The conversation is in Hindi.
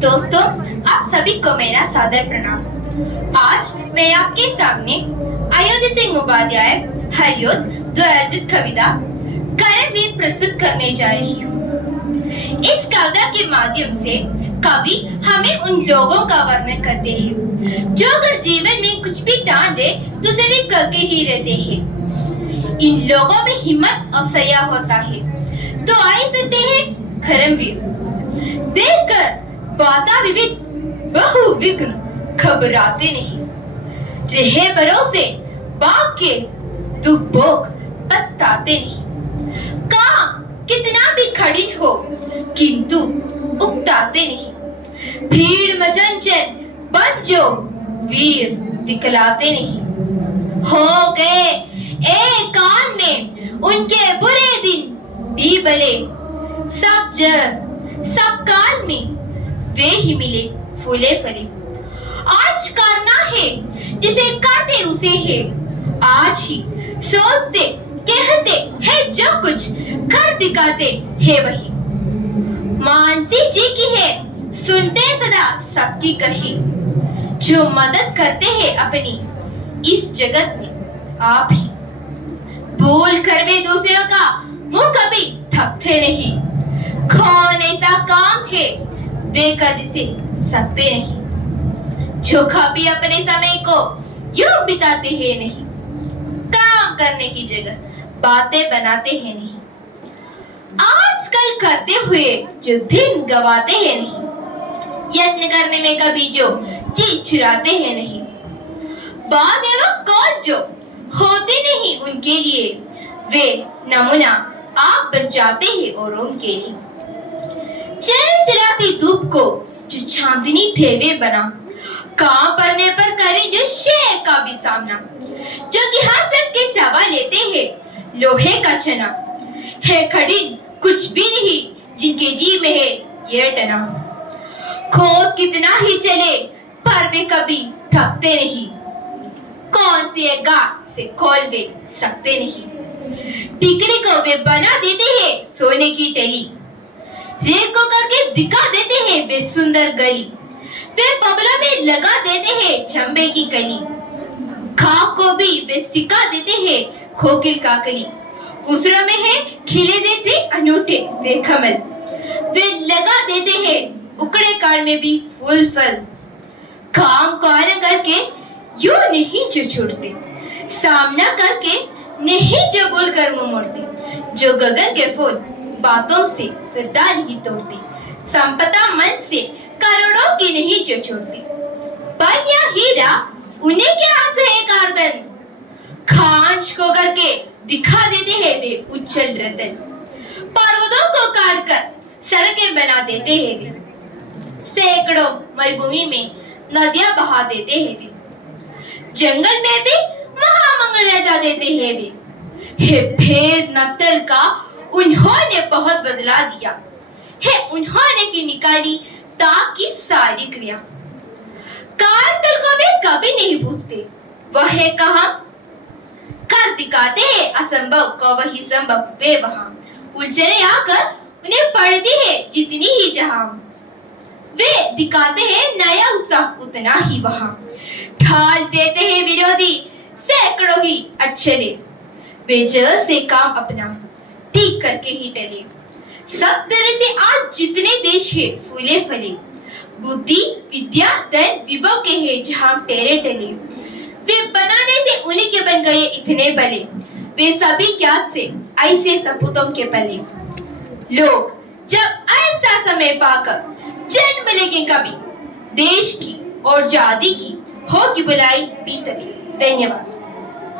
दोस्तों, आप सभी को मेरा सादर प्रणाम। आज मैं आपके सामने अयोध्या सिंह उपाध्याय हरियोद द्वारा रचित कविता कर्मवीर प्रस्तुत करने जा रही हूँ। इस कविता के माध्यम से कवि हमें उन लोगों का वर्णन करते हैं जो अगर जीवन में कुछ भी ठान ले तो उसे भी करके ही रहते हैं। इन लोगों में हिम्मत और सया होता है। तो आइए सुनते हैं कर्मवीर। देखकर बाता विविध बहु विघ्न घबराते नहीं, रहे भरोसे बाग के दुख भोग पछताते नहीं। काम कितना भी कठिन हो किंतु उकताते नहीं। भीड़ मचंचल बन जो वीर दिखलाते नहीं। हो गए एक कान में उनके बुरे दिन भी भले, सब काल में वे ही मिले फूले फले। आज करना है जिसे करते उसे है, आज ही सोचते कहते हैं जो कुछ कर दिखाते है वही। मानसी जी की है सुनते सदा सबकी कही, जो मदद करते हैं अपनी इस जगत में आप ही। बोल कर वे दूसरों का मुंह कभी थकते नहीं, कौन ऐसा काम है वे कर से सकते नहीं, जो कभी अपने समय को यूं बिताते हैं नहीं, काम करने की जगह बातें बनाते हैं नहीं, आजकल करते हुए जो दिन गवाते हैं नहीं, यत्न करने में कभी जो जी चुराते हैं नहीं, बाद एवं कौन जो होते नहीं उनके लिए वे नमूना आप बन जाते हैं औरों के लिए। चल चलाती धूप को जो चांदनी थे वे बना, काम पड़ने पर करे जो शेर का भी सामना, जो कि हंस हंस के चावा लेते हैं लोहे का चना। है कठिन कुछ भी नहीं जिनके जी में है ये टना, खोज कितना ही चले पर वे कभी थकते नहीं, कौन से गांठ से खोल वे सकते नहीं। टिकरी को वे बना देते हैं सोने की टली, रेत को करके दिखा देते हैं वे सुंदर गली, वे बबलों में लगा देते हैं चंबे की कली, खाक को भी वे सिखा देते हैं खोखिल काकली, उसरों में है खिले देते अनूठे वे कमल, वे लगा देते हैं उकड़े काल में भी फूल फल। काम कार्य करके यूं नहीं जो छुड़ते, सामना करके नहीं जो बोलकर मुंह मोड़ते, जो गगन के फूल बातों से विदा नहीं तोड़ते, संपदा मन से करोड़ों की नहीं जो छोड़ते, पर या हीरा उन्हीं के हाथ से है कार्बन, खांच को करके दिखा देते हैं वे उज्जवल रतन, पर्वतों को काट कर सड़कें बना देते हैं वे, सैकड़ों मरुभूमि में नदियां बहा देते हैं वे, जंगल में भी महामंगल रचा देते हैं वे। हे भेद नक्तल का उन्होंने बहुत बदला दिया है, उन्होंने की निकाली ताक की सारी क्रिया। कारतल को वे कभी नहीं पूछते, वह है कहां, कर दिखाते हैं असंभव को वही संभव वे वहां, उलझने आकर उन्हें पड़ती है जितनी ही जहां, वे दिखाते हैं नया उत्साह उतना ही वहां, ढाल देते हैं विरोधी सैकड़ों ही अच्छे, वे जल से काम अपना ठीक करके ही टले। सब तरह से आज जितने देश है फूले फले, बुद्धि विद्या धन विभव के है जहां टेरे टले, वे बनाने से उन्हीं के बन गए इतने भले, वे सभी ज्ञात से ऐसे सपूतों के पले। लोग जब ऐसा समय पाकर जन्म लेंगे कभी, देश की और जाति की होगी बुलाई भी तभी। धन्यवाद।